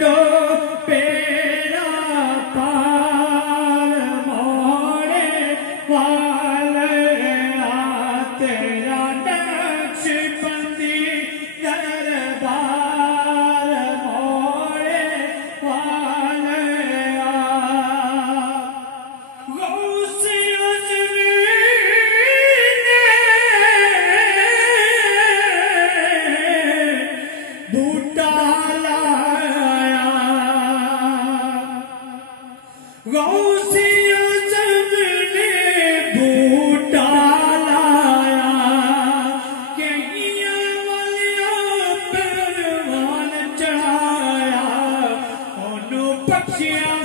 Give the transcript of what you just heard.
तो पेरा पार मोड़े वाले तेरा नक्शबंदी दरबार मोड़े वाले गौसी अजमी बूटा लाया गौसी आज़म ने बूटा लाया के वालिया परवान चढ़ाया ओनू पक्षियां